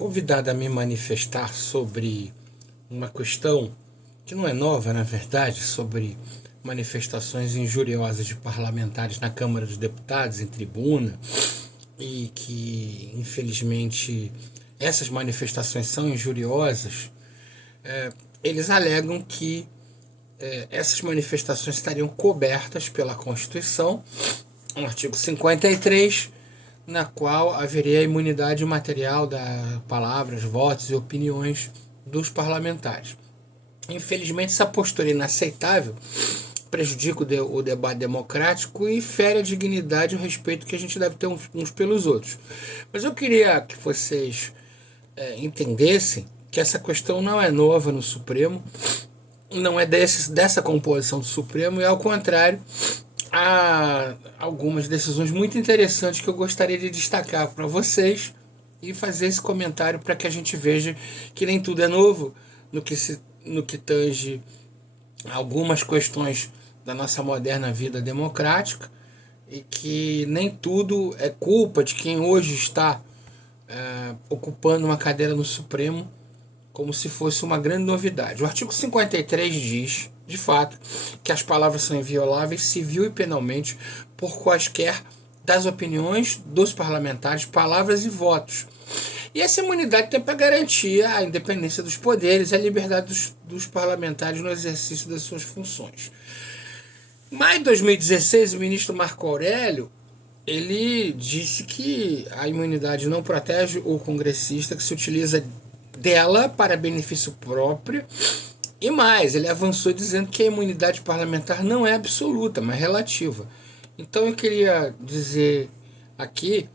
convidado a me manifestar sobre uma questão que não é nova, na verdade, sobre manifestações injuriosas de parlamentares na Câmara dos Deputados, em tribuna, e que, infelizmente, essas manifestações são injuriosas. Eles alegam que essas manifestações estariam cobertas pela Constituição, no artigo 53, na qual haveria a imunidade material das palavras, votos e opiniões dos parlamentares. Infelizmente, essa postura é inaceitável, prejudica o debate democrático e fere a dignidade e o respeito que a gente deve ter uns pelos outros. Mas eu queria que vocês entendessem que essa questão não é nova no Supremo, não é dessa composição do Supremo, e ao contrário, há algumas decisões muito interessantes que eu gostaria de destacar para vocês e fazer esse comentário para que a gente veja que nem tudo é novo no que tange algumas questões da nossa moderna vida democrática, e que nem tudo é culpa de quem hoje está ocupando uma cadeira no Supremo como se fosse uma grande novidade. O artigo 53 diz, de fato, que as palavras são invioláveis civil e penalmente por quaisquer das opiniões dos parlamentares, palavras e votos. E essa imunidade tem para garantir a independência dos poderes e a liberdade dos parlamentares no exercício das suas funções. Em maio de 2016, o ministro Marco Aurélio ele disse que a imunidade não protege o congressista que se utiliza dela para benefício próprio, e mais, ele avançou dizendo que a imunidade parlamentar não é absoluta, mas relativa. Então eu queria dizer aqui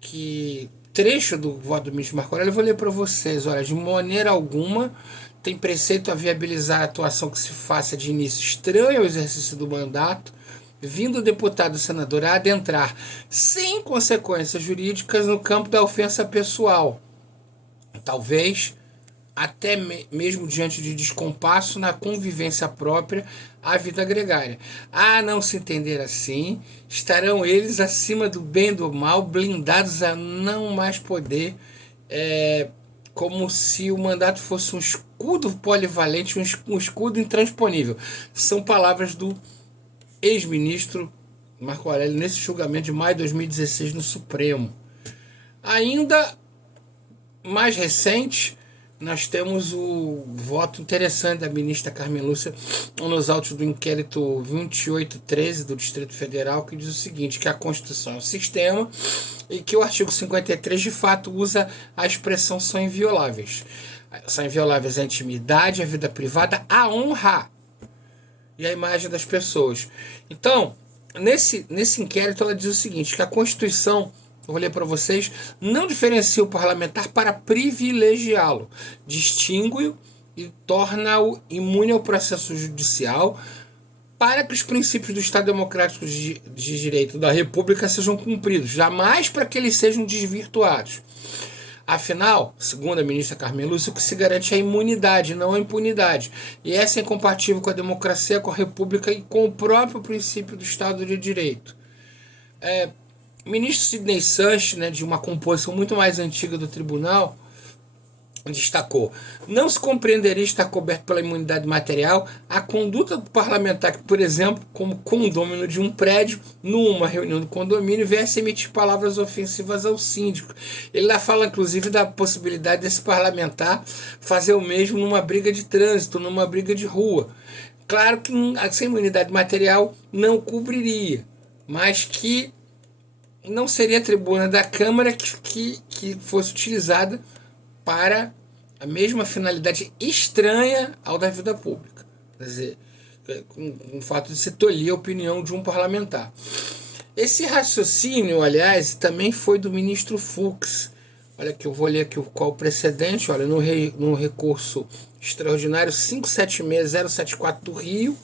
que trecho do voto do ministro Marco Aurélio eu vou ler para vocês. Olha, de maneira alguma tem preceito a viabilizar a atuação que se faça de início estranho ao exercício do mandato, vindo o deputado ou senador a adentrar sem consequências jurídicas no campo da ofensa pessoal, talvez até mesmo diante de descompasso na convivência própria à vida gregária. A não se entender assim, estarão eles acima do bem e do mal, blindados a não mais poder, como se o mandato fosse um escudo polivalente, um escudo intransponível. São palavras do ex-ministro Marco Aurélio nesse julgamento de maio de 2016 no Supremo. Ainda mais recente, nós temos o voto interessante da ministra Carmen Lúcia nos autos do inquérito 2813 do Distrito Federal, que diz o seguinte, que a Constituição é um sistema e que o artigo 53 de fato usa a expressão são invioláveis. São invioláveis a intimidade, a vida privada, a honra e a imagem das pessoas. Então, nesse inquérito ela diz o seguinte, que a Constituição, eu vou ler para vocês, não diferencia o parlamentar para privilegiá-lo, distingue-o e torna-o imune ao processo judicial para que os princípios do Estado Democrático de Direito da República sejam cumpridos, jamais para que eles sejam desvirtuados. Afinal, segundo a ministra Carmen Lúcia, o que se garante é a imunidade, não a impunidade. E essa é incompatível com a democracia, com a república e com o próprio princípio do Estado de Direito. O ministro Sidney Sanches, de uma composição muito mais antiga do tribunal, destacou: não se compreenderia estar coberto pela imunidade material a conduta do parlamentar que, por exemplo, como condômino de um prédio, numa reunião do condomínio, viesse emitir palavras ofensivas ao síndico. Ele lá fala, inclusive, da possibilidade desse parlamentar fazer o mesmo numa briga de trânsito, numa briga de rua. Claro que essa imunidade material não cobriria, mas que não seria a tribuna da Câmara que fosse utilizada para a mesma finalidade estranha ao da vida pública. Quer dizer, com o fato de se tolher a opinião de um parlamentar. Esse raciocínio, aliás, também foi do ministro Fux. Olha que eu vou ler aqui qual o precedente. Olha, no recurso extraordinário 576074 do Rio,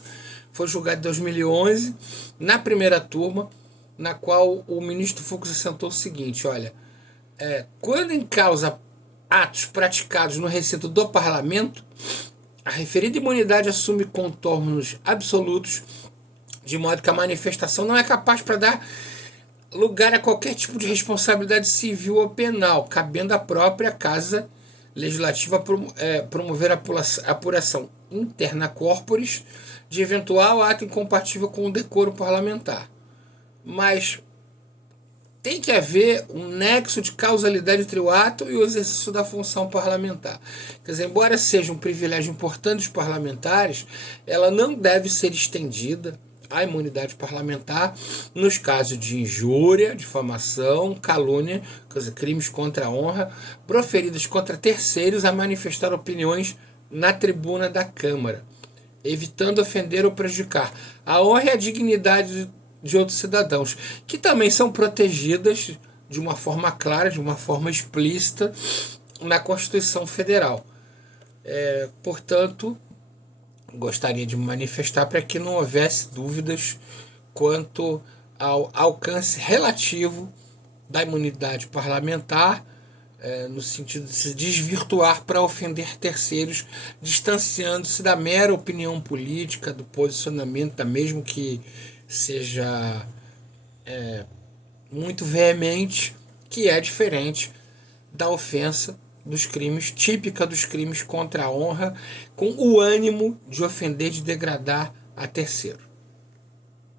foi julgado em 2011, na primeira turma, na qual o ministro Fux assentou o seguinte, olha, quando em causa atos praticados no recinto do parlamento, a referida imunidade assume contornos absolutos, de modo que a manifestação não é capaz para dar lugar a qualquer tipo de responsabilidade civil ou penal, cabendo à própria Casa Legislativa promover a apuração interna corporis de eventual ato incompatível com o decoro parlamentar. Mas tem que haver um nexo de causalidade entre o ato e o exercício da função parlamentar. Quer dizer, embora seja um privilégio importante dos parlamentares, ela não deve ser estendida à imunidade parlamentar nos casos de injúria, difamação, calúnia, quer dizer, crimes contra a honra, proferidos contra terceiros a manifestar opiniões na tribuna da Câmara, evitando ofender ou prejudicar a honra e a dignidade de outros cidadãos, que também são protegidas de uma forma clara, de uma forma explícita na Constituição Federal. Portanto, gostaria de me manifestar para que não houvesse dúvidas quanto ao alcance relativo da imunidade parlamentar, no sentido de se desvirtuar para ofender terceiros, distanciando-se da mera opinião política, do posicionamento, mesmo que seja muito veemente, que é diferente da ofensa dos crimes, típica dos crimes contra a honra, com o ânimo de ofender, de degradar a terceiros.